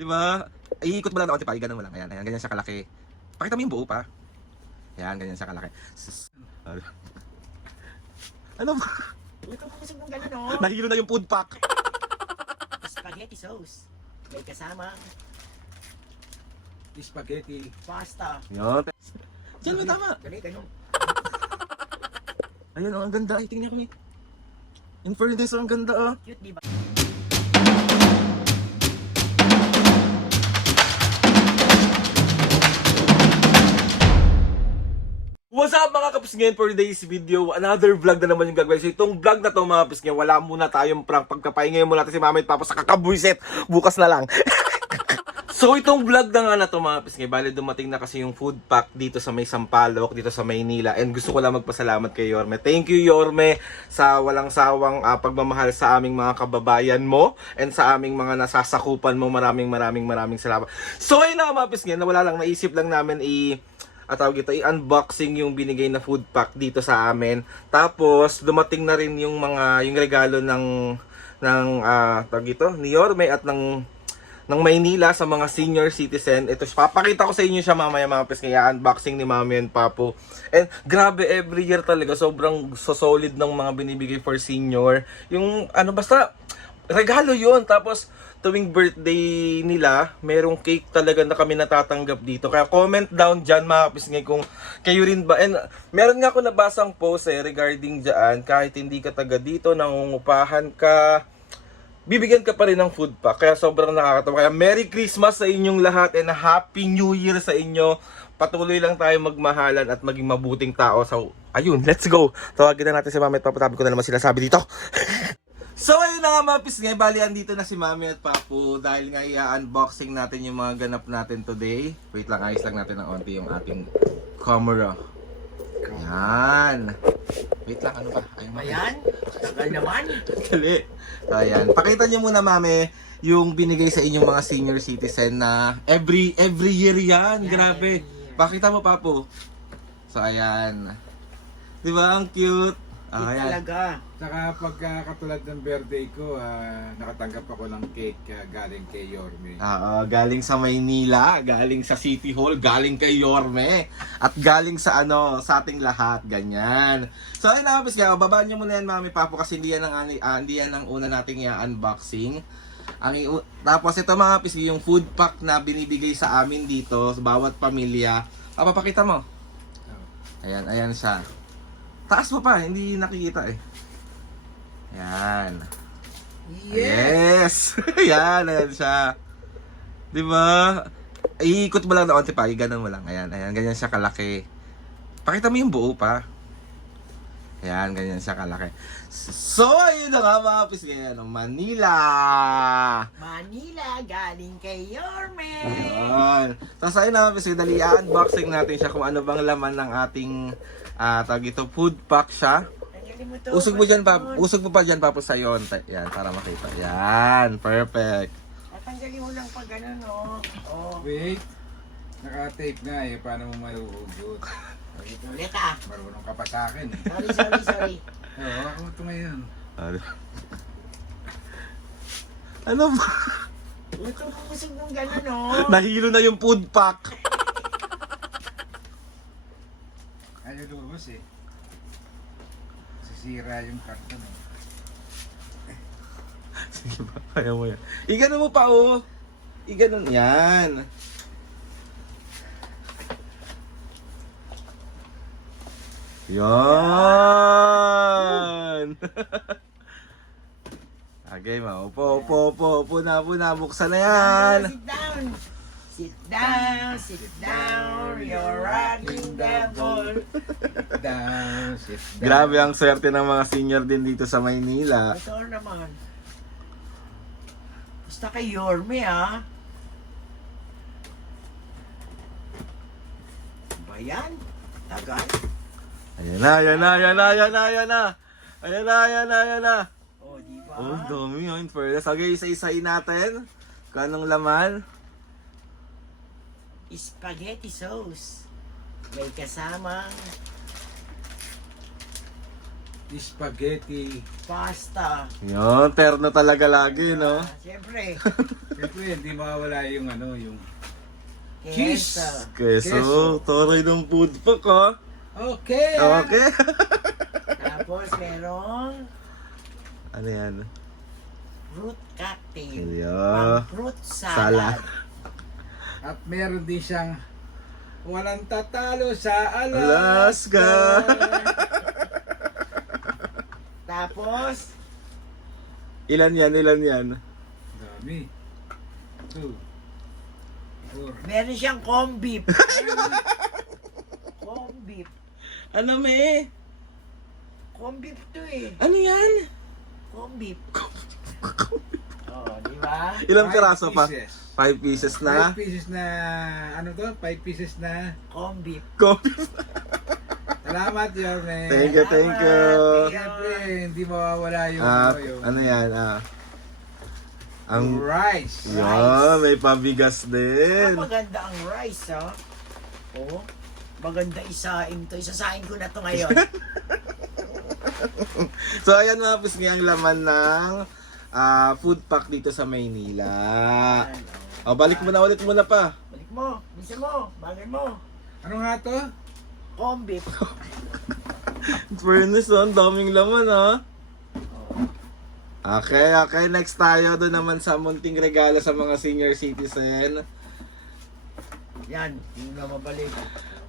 Di ba? Iikot mo lang na konti pa, ganun mo lang. Ayan, ayan, ganyan siya kalaki. Pakita mo yung buo pa. Ayan, ganyan siya kalaki. Ano ba? Ito po kasi kung gano'n, oh. Nahilo na yung food pack. Spaghetti sauce. May kasama Spaghetti. pasta. Yun. Diyan mo tama. Ganun. Ayun, ang ganda. Ay, tingnan ko eh. In fairness, ang ganda ah. Cute, di ba? What's up mga kapisngin, for today's video, another vlog na naman yung gagawin. So itong vlog na to mga kapisngin, wala muna tayong prank. Pagkapahingayin muna natin si Mama at Papa sa kakabwisit. Bukas na lang. So itong vlog na nga na to mga kapisngin, bali dumating na kasi yung food pack dito sa may Sampaloc, dito sa Maynila. And gusto ko lang magpasalamat kay Yorme. Thank you Yorme sa walang sawang pagmamahal sa aming mga kababayan mo and sa aming mga nasasakupan mo. Maraming salamat. So ayun na mga kapisngin, wala lang, naisip lang namin i-unboxing yung binigay na food pack dito sa amin. Tapos dumating na rin yung regalo ng ni Yorme at ng Maynila sa mga senior citizen. Ito, papakita ko sa inyo siya mamaya mga pes, kaya unboxing ni Mami and Papo. And grabe, every year talaga sobrang solid ng mga binibigay for senior. Yung basta regalo yun. Tapos tuwing birthday nila, merong cake talaga na kami natatanggap dito. Kaya comment down dyan mga kapisngay kung kayo rin ba. And meron nga ako nabasang post regarding dyan, kahit hindi ka taga dito, nangungupahan ka, bibigyan ka pa rin ng food pack. Kaya sobrang nakakatawa. Kaya Merry Christmas sa inyong lahat and Happy New Year sa inyo. Patuloy lang tayo magmahalan at maging mabuting tao. So, ayun, let's go. Tawagin na natin si Mami at Papatabi ko na naman sila sabi dito. So ayun na nga mga pisngay, bali andito na si Mami at Papu dahil nga i-unboxing natin yung mga ganap natin today. Wait lang, ayos lang natin ng onti yung ating camera. Yan. Wait lang, ano ba? Ayun ba? Ayan. Tagal naman. Dali. So ayan, pakita nyo muna Mami yung binigay sa inyong mga senior citizen na every year yan. Grabe. Pakita mo Papu. So ayan. Diba ang cute? Cute talaga. Saka pagka katulad ng birthday ko, nakatanggap ako ng cake galing kay Yorme. Galing sa Maynila, galing sa City Hall, galing kay Yorme, at galing sa sa ating lahat, ganyan. So ayun na kapis, babaan nyo muna yan Mami Papo kasi hindi yan ang una nating i-unboxing. Tapos ito mga kapis, yung food pack na binibigay sa amin dito, sa bawat pamilya. Papakita mo. Ayan, ayan siya. Taas mo pa, hindi nakikita eh. Ayan. Yes! Ayan, ayan siya. Diba? Iikot mo lang na konti pa, ganun mo lang. Ayan, ayan, ganyan siya kalaki. Pakita mo yung buo pa. Ayan, ganyan siya kalaki. So, ayun na nga mga kapis ngayon, Manila! Manila, galing kay Yorme. Ayan. Tapos ayun na kapis, dali unboxing natin siya kung ano bang laman ng ating food pack siya. Usog mo dyan, usog mo pa dyan, Papo, sa yon. Yan, para makita. Yan, perfect. Tatanggalin mo lang pag gano'n, oh. Wait, naka-tape na eh, paano mo maluhugot? Ulit Marunong ka pa sa akin eh. Sorry. Oo, ako ito ngayon. Ano ba? Ito po kasi kung gano'n, oh. Nahilo na yung food pack. Ayaw lumabas eh. Sisira yung karton eh. Sige ba, kaya mo yan. Iganon mo pa, oh. Iganon, yan. Yan. Okay, upo na, buksan na yan. Sit down, you're rocking the ball. Sit down. Grabe ang swerte ng mga senior din dito sa Maynila. Ito naman. Basta kay Yorme, Ba yan? Tagal. Ayan na. Oh, di ba? Oh, dami yun. First, okay, isa-isahin natin. Kung anong laman. Spaghetti sauce. May kasamang spaghetti. Pasta. Yun, terno talaga lagi, no? Siyempre. Siyempre, hindi mawawala yung yung Queso. Keso, toray ng food pack, ha? Okay. Okay. Tapos merong Ano yan? fruit cocktail. Yeah. Fruit Salad. salad. At meron din siyang walang tatalo sa Alaska. Tapos, Ilan yan? Ilan yan? Dami. 2, 4. meron siyang corn beef. Corn beef. Ano, me? Corn beef to eh. Ano yan? Corn beef. Oh, di ba? Ilang piraso pa? 5 5 pieces na? 5 pieces na, ano to? 5 pieces na. Corn beef. Coffee. Salamat, Yorme. Thank you, thank you. Siyempre, hindi mawawala yung, yung Ano yan? Ang rice. Yan, may pabigas din. Maganda ang rice, ha? Oh, maganda isain to. Isasain ko na to ngayon. So ayan mga pisngi ang laman ng food pack dito sa Maynila. O, balik mo na ulit muna pa. Balik mo. Bisa mo. Bagay mo. Ano nga to? Corn beef. Furnace, ang daming laman, ha? Okay, okay. Next tayo doon naman sa munting regalo sa mga senior citizen. Yan. Hindi na mabalik.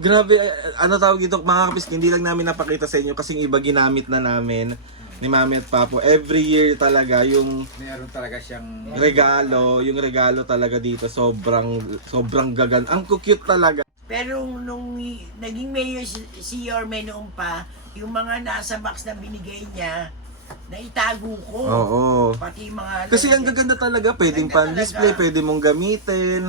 Grabe, ano tawag dito mga kapiski, hindi lang namin napakita sa inyo kasi yung iba ginamit na namin ni Mami at Papo. Every year talaga yung Meron talaga siyang regalo, yung regalo talaga dito sobrang gagan. Ang cute talaga. Pero nung naging mayor si Yorme noon pa, yung mga nasa box na binigay niya, naitago ko. Oo. Pati yung mga... Kasi ang gaganda talaga, pwedeng Ganda pan-display, talaga. pwede mong gamitin.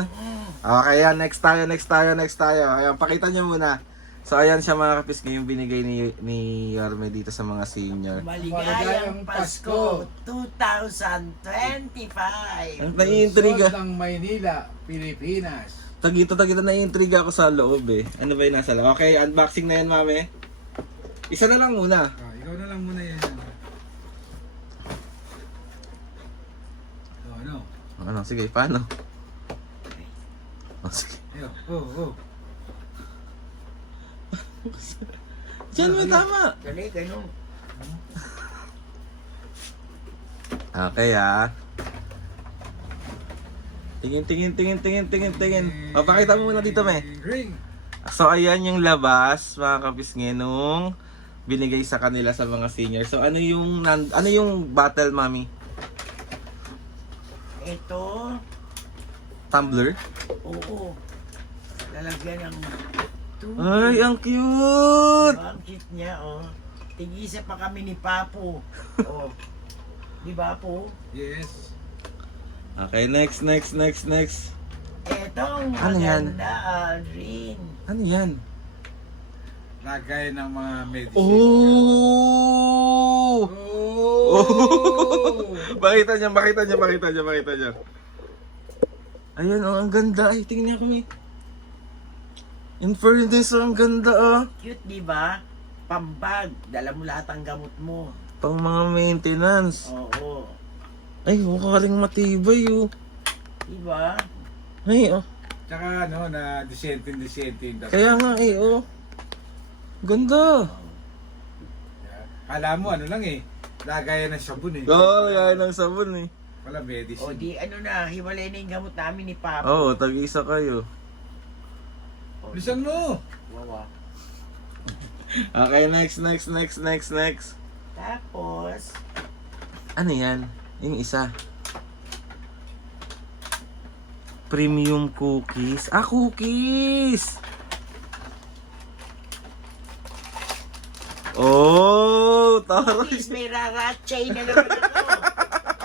Okay, yan, next tayo. Ayan, pakita nyo muna. So, ayan siya mga kapiski, yung binigay ni Yorme dito sa mga senior. Maligayang Pasko 2025. Ang naiintriga. Lungsod ng Maynila, Pilipinas. Tagito, naiintriga ako sa loob eh. Ano ba yung nasa loob? Okay, unboxing na yan, Mami. Isa na lang muna. Ikaw na lang muna yan. Ano? Ano, sige, paano? Oh, sige. Ayo, oh. Diyan mo tama. Dali, ganun. Okay Tingin. O, pakita mo muna dito, me. Ring. So, ayan yung labas, mga kapisngi, nung binigay sa kanila sa mga senior. So, ano yung battle, Mami? Ito, Tumbler? oo. Lalagyan ng tubig. Ay, ang cute! Diba, ang cute niya, oh. Tig-isa pa kami ni Papo. Oh. Di ba, po? Yes. Okay, next. Etong Ano yan? maganda, Aldrin. Ano yan? Lagay ng mga medicine. Oh! Oh! Pakita niya. Ayan, oh, ang ganda. Ay, tingnan niya kami. In fairness, ang ganda, ah. Cute, di ba? Pambag. Dala mo lahat ang gamot mo. Pang mga maintenance. Oo. Ay, mukhang matibay, oh. Di ba? Ay, oh. Tsaka na disente. Kaya nga, oh. Ganda. Kala mo lang lagayan ng sabon Oo, kaya ng sabon, eh. Wala O medicine. di, hiwalay na yung gamot namin ni Papa. Oo, tag-isa kayo. Bilisan mo! Wawa. Okay, next. Tapos, Ano yan? Yung isa. Premium cookies. Ah, cookies! Oh, taray. cookies, may raratchay na naman ako.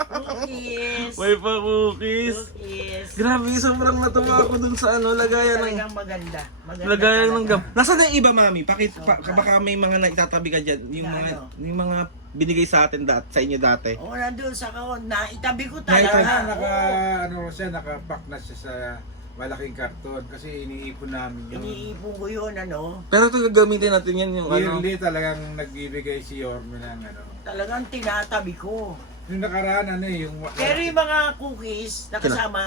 Cookies. May pa cookies. Cookies. Grabe, sobrang natuwa ako dun sa lagayan ng... Talagang maganda. Lagayan ng talaga. gam. Nasaan na yung iba, Mami? Baka may mga naitatabi ka dyan. Yung mga binigay sa atin sa inyo dati. Oo, nandun sa kahon. Naitabi ko Ito talaga. naka-pack na siya sa malaking karton kasi iniipon namin yung Iniipon ko yun, ano. Pero ito gagamitin natin yan yung ano. yearly talagang nagbibigay si Yorme ng ano. Talagang tinatabi ko. Yung nakaraan ano eh, yung Pero yung mga cookies na kasama,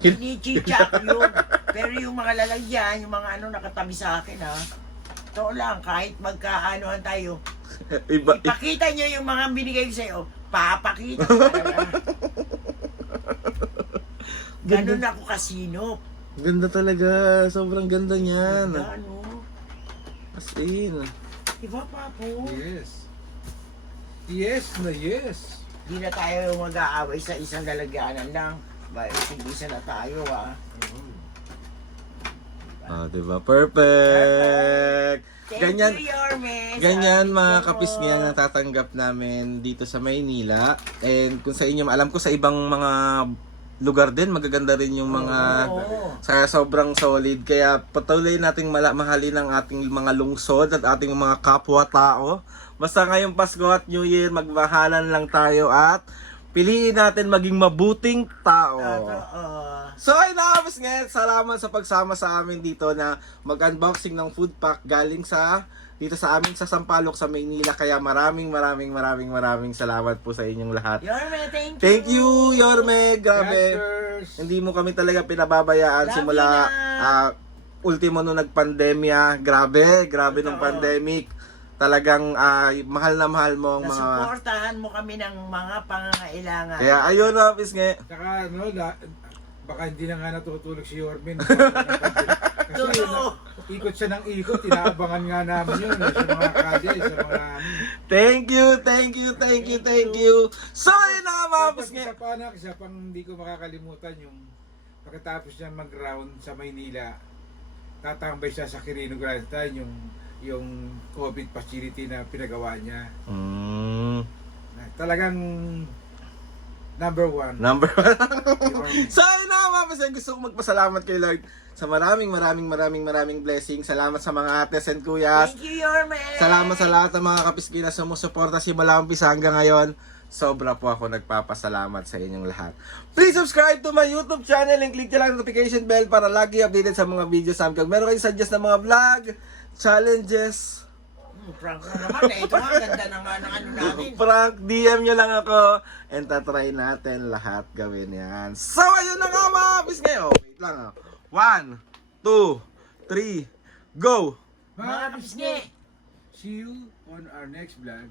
ini-chichak yun. Pero yung mga lalagyan, yung mga ano nakatabi sa akin ha. Ito lang, kahit magkaanohan tayo. Iba, Ipakita nyo yung mga binigay ko sa'yo. Papakita ko talaga. Ganun ako kasinop. ganda talaga. Sobrang ganda niyan. Ano? As in. Diba, Papo? yes. Yes na yes. Di na tayo mag-aaway sa isang lalagyanan lang. Isa na tayo, ha? Ah, diba? Perfect! Thank Ganyan, you, Yorme. ganyan Sabi mga ko. kapisngi ang natatanggap namin dito sa Maynila. And kung sa inyo, alam ko sa ibang mga lugar din, magaganda rin yung mga Oo. sa sobrang solid. Kaya patuloy nating mahalin ang ating mga lungsod at ating mga kapwa-tao. Basta ngayong Pasko at New Year, magmahalan lang tayo at piliin natin maging mabuting tao. Totoo. So ay nakapos ngayon, salamat sa pagsama sa amin dito na mag-unboxing ng food pack galing sa dito sa amin sa Sampaloc sa Maynila. Kaya maraming salamat po sa inyong lahat. Yorme, thank you. Thank you, Yorme. Grabe. Crackers. Hindi mo kami talaga pinababayaan Love simula you na. ultimo nung nagpandemya. Grabe nung Oo. pandemic. Talagang mahal na mahal mo ang mga... Nasuportahan mo kami ng mga pangangailangan. Kaya ayun na, Pisngi. Saka ano, baka hindi na nga natutulog si Yorme. Totoo. Ikot siya ng ikot, inaabangan nga namin yun sa mga kalye, sa mga ano. Thank you. So ayun na nga mga Tapos Pisngi. isa pa anak, isa pang hindi ko makakalimutan yung pagkatapos niya mag-round sa Maynila, tatambay siya sa Quirino Grandstand, yung COVID facility na pinagawa niya. Talagang number one. Number one. Yorme. So ayun na mga Pisngi. Gusto ko magpasalamat kay Lord sa maraming blessings. Salamat sa mga ates and kuyas. Thank you, Yorme. Salamat sa lahat ng mga kapisgi na sumusuporta simula umpisa hanggang ngayon. Sobra po ako nagpapasalamat sa inyong lahat. Please subscribe to my YouTube channel and click nyo lang notification bell para lagi updated sa mga videos namin. Kung meron kayong suggest na mga vlog, challenges, Prank na naman. Ito nga, ganda na nga ng ano natin. prank, DM nyo lang ako and tatry natin lahat gawin yan. So ayun na nga mga kapisgi. Oh, wait lang. 1, 2, 3, go! Mga kapisngi. See you on our next vlog.